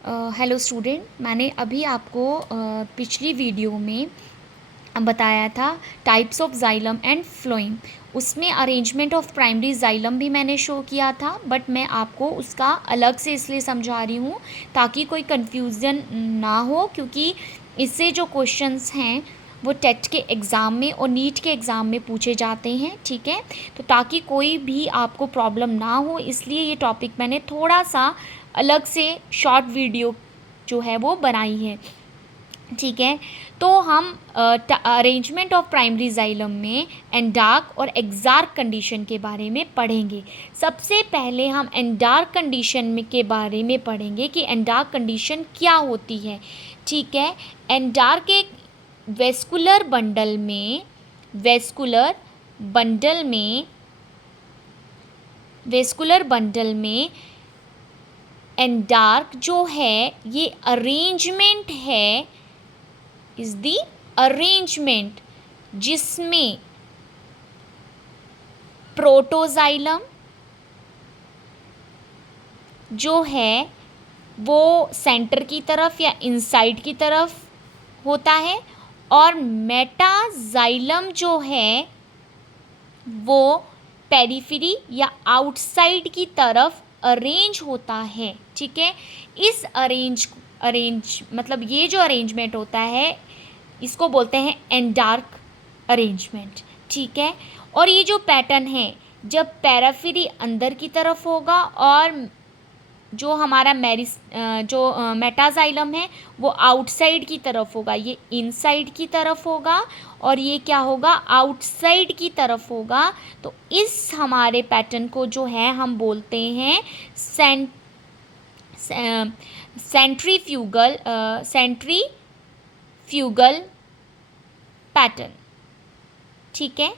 Hello student, मैंने अभी आपको पिछली वीडियो में बताया था types of xylem and phloem. उसमें अरेंजमेंट ऑफ प्राइमरी जाइलम भी मैंने शो किया था, बट मैं आपको उसका अलग से इसलिए समझा रही हूँ ताकि कोई कन्फ्यूज़न ना हो, क्योंकि इससे जो क्वेश्चंस हैं वो टेट के एग्ज़ाम में और नीट के एग्ज़ाम में पूछे जाते हैं। ठीक है, तो ताकि कोई भी आपको प्रॉब्लम ना हो, इसलिए ये टॉपिक मैंने थोड़ा सा अलग से शॉर्ट वीडियो जो है वो बनाई है। ठीक है, तो हम अरेंजमेंट ऑफ प्राइमरी जाइलम में एंडार्क और एक्सार्क कंडीशन के बारे में पढ़ेंगे। सबसे पहले हम एंडार्क कंडीशन में के बारे में पढ़ेंगे कि एंडार्क कंडीशन क्या होती है। ठीक है, एंडार्क एक वेस्कुलर बंडल में वेस्कुलर बंडल में एंडार्क जो है ये अरेंजमेंट है, इज द अरेंजमेंट जिसमें प्रोटोजाइलम जो है वो सेंटर की तरफ या इनसाइड की तरफ होता है, और मेटाजाइलम जो है वो पेरिफेरी या आउटसाइड की तरफ अरेंज होता है। ठीक है, इस अरेंज मतलब ये जो अरेंजमेंट होता है इसको बोलते हैं एंडार्क अरेंजमेंट। ठीक है, और ये जो पैटर्न है जब पेरिफेरी अंदर की तरफ होगा और जो हमारा मेटाजाइलम है वो आउटसाइड की तरफ होगा, ये इनसाइड की तरफ होगा और ये क्या होगा, आउटसाइड की तरफ होगा। तो इस हमारे पैटर्न को जो है हम बोलते हैं सेंट्रीफ्यूगल पैटर्न। ठीक है,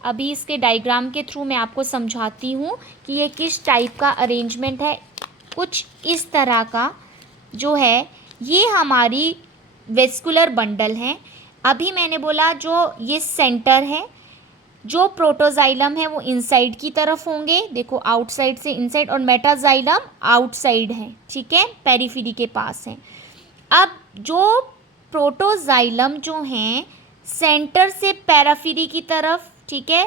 अभी इसके डायग्राम के थ्रू मैं आपको समझाती हूँ कि ये किस टाइप का अरेंजमेंट है। कुछ इस तरह का जो है, ये हमारी वेस्कुलर बंडल है। अभी मैंने बोला जो ये सेंटर है, जो प्रोटोजाइलम है वो इनसाइड की तरफ होंगे, देखो आउटसाइड से इनसाइड, और मेटाजाइलम आउटसाइड है। ठीक है, पेरिफेरी के पास है। अब जो प्रोटोजाइलम जो हैं सेंटर से पेरिफेरी की तरफ, ठीक है,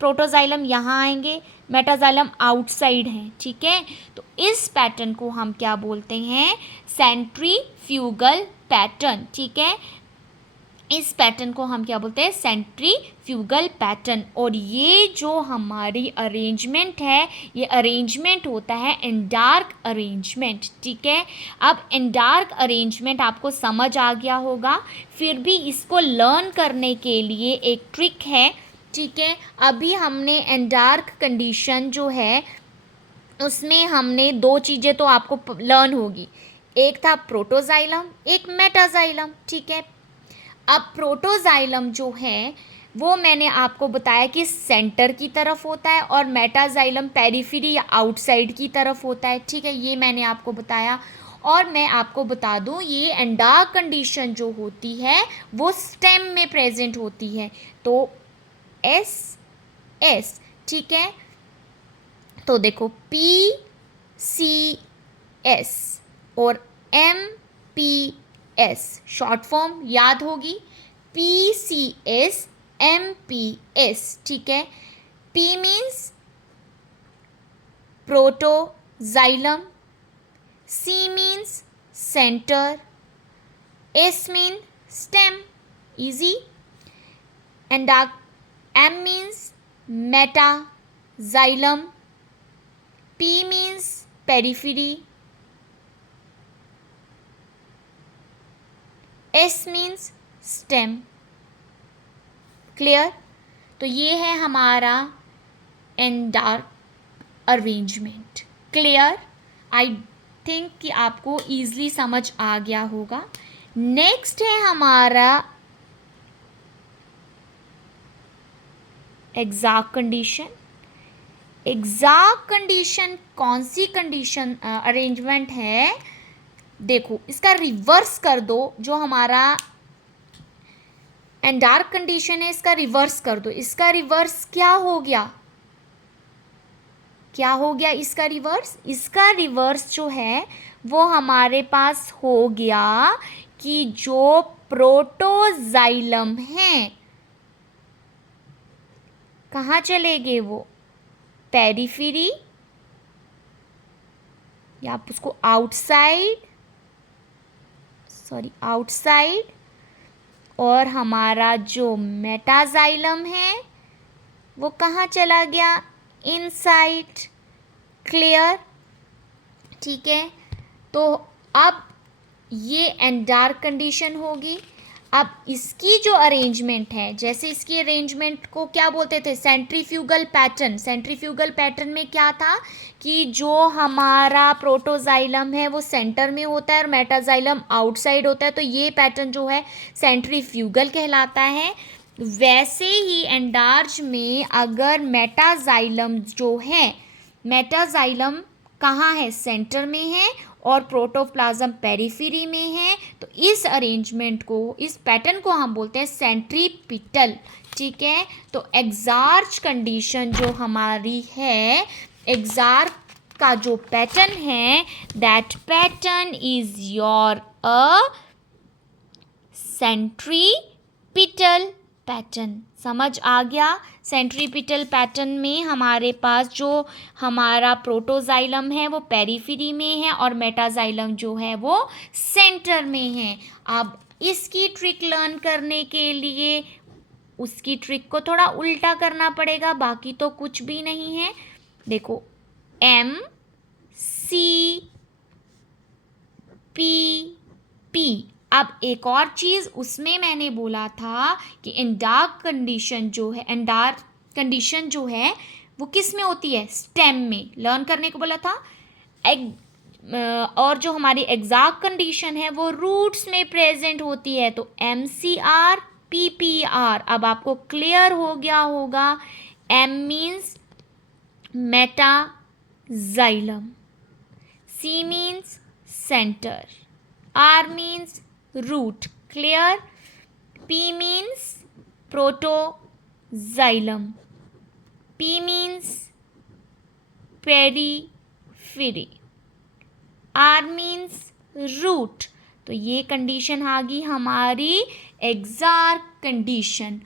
प्रोटोजाइलम यहाँ आएंगे, मेटाजाइलम आउटसाइड है। ठीक है, तो इस पैटर्न को हम क्या बोलते हैं, सेंट्रीफ्यूगल पैटर्न। ठीक है, इस पैटर्न को हम क्या बोलते हैं, सेंट्रीफ्यूगल पैटर्न। और ये जो हमारी अरेंजमेंट है ये अरेंजमेंट होता है एंडार्क अरेंजमेंट। ठीक है, अब एंडार्क अरेंजमेंट आपको समझ आ गया होगा, फिर भी इसको लर्न करने के लिए एक ट्रिक है। ठीक है, अभी हमने एंडार्क कंडीशन जो है उसमें हमने दो चीज़ें तो आपको लर्न होगी, एक था प्रोटोजाइलम, एक मेटाजाइलम। ठीक है, अब प्रोटोजाइलम जो है वो मैंने आपको बताया कि सेंटर की तरफ होता है और मेटाजाइलम पेरिफेरी या आउटसाइड की तरफ होता है। ठीक है, ये मैंने आपको बताया। और मैं आपको बता दूं ये एंडार्क कंडीशन जो होती है वो स्टेम में प्रेजेंट होती है, तो एस। ठीक है, तो देखो PCS और MPS शॉर्ट फॉर्म याद होगी, PCS MPS। ठीक है, P means protoxylem, C means centre, S mean stem, easy. And M means metaxylem, P means periphery, S means stem। Clear? तो ये है हमारा एंडार्क अरेंजमेंट। क्लियर? आई थिंक कि आपको ईजली समझ आ गया होगा। नेक्स्ट है हमारा एग्जैक्ट कंडीशन। एग्जैक्ट कंडीशन कौन सी कंडीशन अरेंजमेंट है, देखो इसका रिवर्स कर दो, जो हमारा एंडार्क कंडीशन है इसका रिवर्स कर दो। इसका रिवर्स क्या हो गया, क्या हो गया इसका रिवर्स जो है वो हमारे पास हो गया कि जो प्रोटोजाइलम हैं कहाँ चले गए वो, पेरिफेरी, या आप उसको आउटसाइड, और हमारा जो मेटाजाइलम है वो कहाँ चला गया, इनसाइड। क्लियर? ठीक है, तो अब ये एंडार्क कंडीशन होगी। अब इसकी जो अरेंजमेंट है, जैसे इसकी अरेंजमेंट को क्या बोलते थे, सेंट्रीफ्यूगल पैटर्न। सेंट्रीफ्यूगल पैटर्न में क्या था कि जो हमारा प्रोटोजाइलम है वो सेंटर में होता है और मेटाजाइलम आउटसाइड होता है, तो ये पैटर्न जो है सेंट्रीफ्यूगल कहलाता है। वैसे ही एंडार्च में अगर मेटाजाइलम जो है, मेटाजाइलम कहाँ है, सेंटर में है और प्रोटोप्लाज्म पेरिफेरी में है, तो इस अरेंजमेंट को, इस पैटर्न को हम बोलते हैं सेंट्रीपिटल। ठीक है, तो एक्सार्च कंडीशन जो हमारी है, एक्सार्च का जो पैटर्न है, that pattern is your a centripetal pattern. समझ आ गया? सेंट्रीपिटल पैटर्न में हमारे पास जो हमारा प्रोटोजाइलम है वो पेरिफेरी में है और मेटाजाइलम जो है वो सेंटर में है। अब इसकी ट्रिक लर्न करने के लिए उसकी ट्रिक को थोड़ा उल्टा करना पड़ेगा, बाकी तो कुछ भी नहीं है। देखो, M C P P। अब एक और चीज़ उसमें मैंने बोला था कि एंडार्क कंडीशन जो है वो किस में होती है, स्टेम में। लर्न करने को बोला था। और जो हमारी एक्साक्ट कंडीशन है वो रूट्स में प्रेजेंट होती है, तो MCR PPR। अब आपको क्लियर हो गया होगा। M means metaxylem, C means centre, R means root। Clear? P means protoxylem, P means periphery, R means root। तो ये कंडीशन आ गई हमारी एक्सार्क कंडीशन।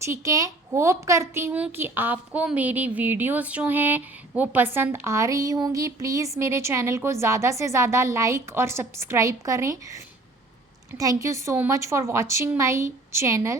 ठीक है, होप करती हूँ कि आपको मेरी वीडियोस जो हैं वो पसंद आ रही होंगी। प्लीज़ मेरे चैनल को ज़्यादा से ज़्यादा लाइक और सब्सक्राइब करें। Thank you so much for watching my channel.